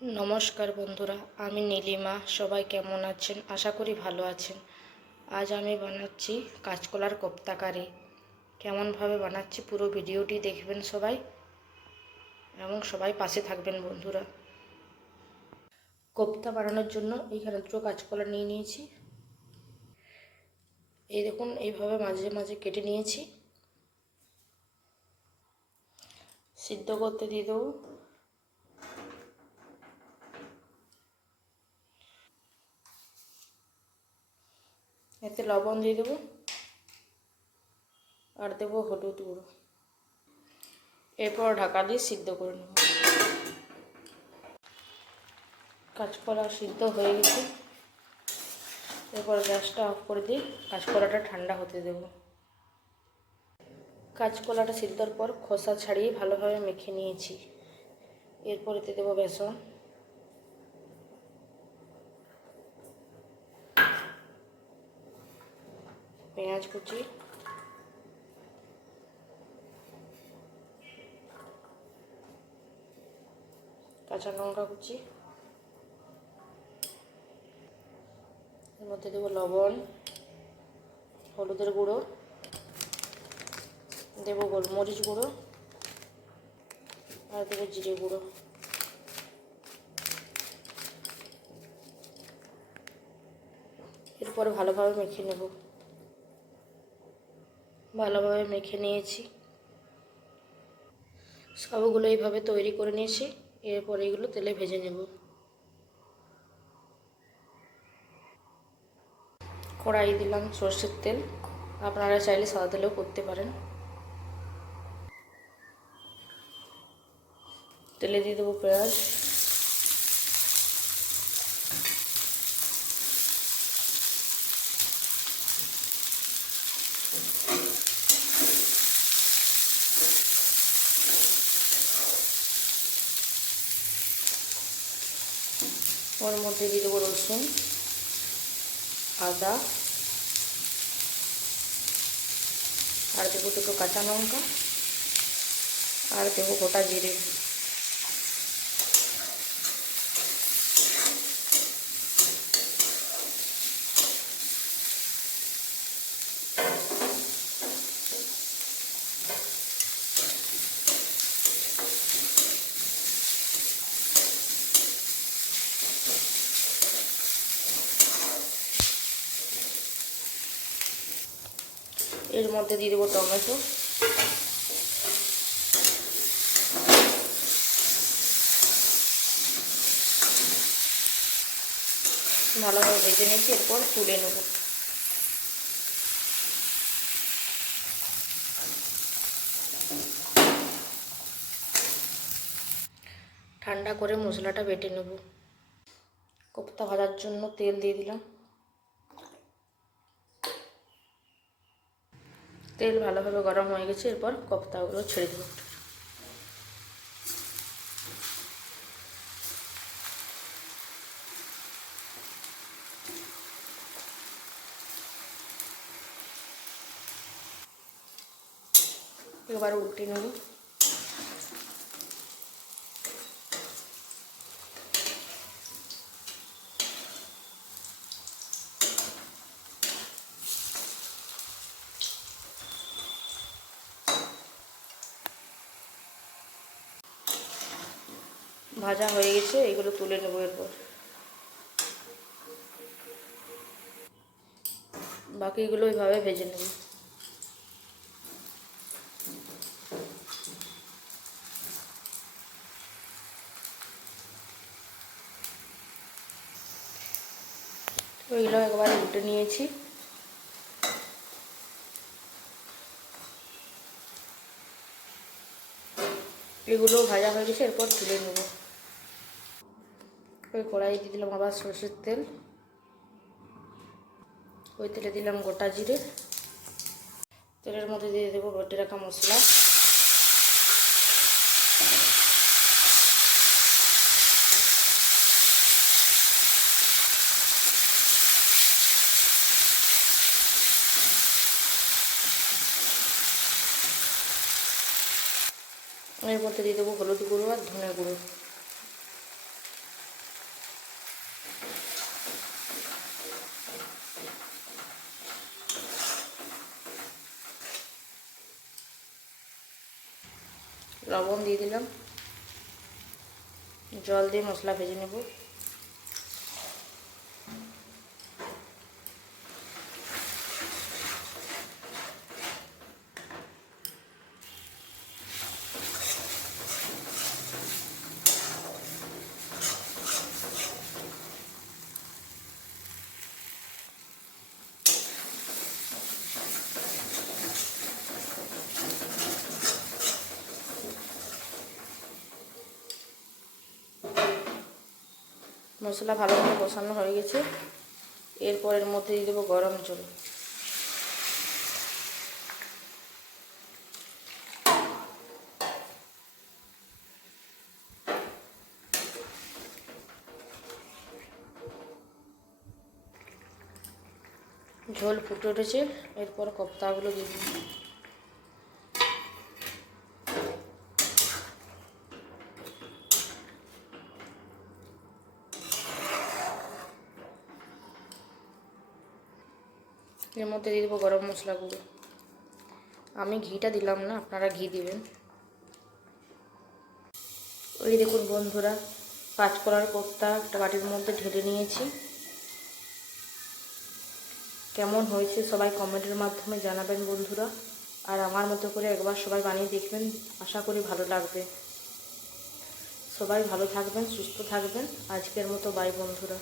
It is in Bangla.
নমস্কার বন্ধুরা, আমি নীলিমা, সবাই কেমন আছেন? আশা করি ভালো আছেন। আজ আমি বানাচ্ছি কাঁচকলার কোপ্তা কারি। কেমনভাবে বানাচ্ছি পুরো ভিডিওটি দেখবেন সবাই এবং সবাই পাশে থাকবেন বন্ধুরা। কোপ্তা বানানোর জন্য এইখানে দুটো কাঁচকলা নিয়ে নিয়েছি। এই দেখুন, এইভাবে মাঝে মাঝে কেটে নিয়েছি। সিদ্ধ করতে দিয়ে দেবো। এতে লবণ দিয়ে দেবো আর দেবো হলুদ গুঁড়ো। এরপর ঢাকা দিয়ে সিদ্ধ করে নেব। কাঁচকলা সিদ্ধ হয়ে গেছে। এরপর গ্যাসটা অফ করে দিয়ে কাঁচকলাটা ঠান্ডা হতে দেব। কাঁচকলাটা সিদ্ধর পর খোসা ছাড়িয়ে ভালোভাবে মেখে নিয়েছি। এরপর এতে দেবো বেসন। পেঁয়াজ কুচি। কাঁচা লঙ্কা কুচি। এর মধ্যে দেবো লবণ, হলুদের গুঁড়ো, দেবো গোলমরিচ গুঁড়ো, আর দেবো জিরে গুঁড়ো। এরপরে ভালোভাবে মেখে নেব। ভালোভাবে মেখে নিয়েছি। সবগুলো এইভাবে তৈরি করে নিয়েছি। এরপর এগুলো তেলে ভেজে নেব। কড়াই দিলাম সর্ষের তেল। আপনারা চাইলে সাদা তেলেও করতে পারেন। তেলে দিয়ে দেবো পেঁয়াজ। ওর মধ্যে দিয়ে দেবো রসুন, আদা, আর দেবো দুটো কাঁচা লঙ্কা, আর দেবো গোটা জিরে। এর মধ্যে দিয়ে দেবো টমেটো। ভালোভাবে ভেজে নিয়েছি, এরপর তুলে নেব। ঠান্ডা করে মশলাটা বেটে নেব। কোপ্তা ভাজার জন্য তেল দিয়ে দিলাম। তেল ভালোভাবে গরম হয়ে গেছে এরপর কোপ্তাগুলো ছেড়ে দেবো। এবার উল্টে নেব। ভাজা হয়ে গেছে, এগুলো তুলে নেব এরপর। বাকিগুলো ওইভাবে ভেজে নেব। ওইগুলো একবার উল্টে নিয়েছি। এগুলো ভাজা হয়ে গেছে, এরপর তুলে নেব। ওই কড়াই দিয়ে দিলাম আবার সর্ষের তেল। ওই তেলে দিলাম গোটা জিরে। তেলের মধ্যে দিয়ে দেবো বেটে রাখা মশলা। এর মধ্যে দিয়ে দেবো হলুদ গুঁড়ো আর ধনে গুঁড়ো। লবণ দিয়ে দিলাম। জল দিয়ে মশলা ভেজে নেব। মশলা ভালোভাবে কষানো হয়ে গেছে। এরপর এর মধ্যে দিয়ে দেবো গরম জল। ঝোল ফুটে উঠেছে। এরপর কপ্তাগুলো দিয়ে এর মধ্যে দিয়ে দেবো গরম মশলা গুঁড়ো। আমি ঘিটা দিলাম না, আপনারা ঘি দিবেন। ওই দেখুন বন্ধুরা, কাঁচকলার কোপ্তা একটা বাটির মধ্যে ঢেলে নিয়েছি। কেমন হয়েছে সবাই কমেন্টের মাধ্যমে জানাবেন বন্ধুরা। আর আমার মতো করে একবার সবাই বানিয়ে দেখবেন, আশা করি ভালো লাগবে। সবাই ভালো থাকবেন, সুস্থ থাকবেন। আজকের মতো বাই বন্ধুরা।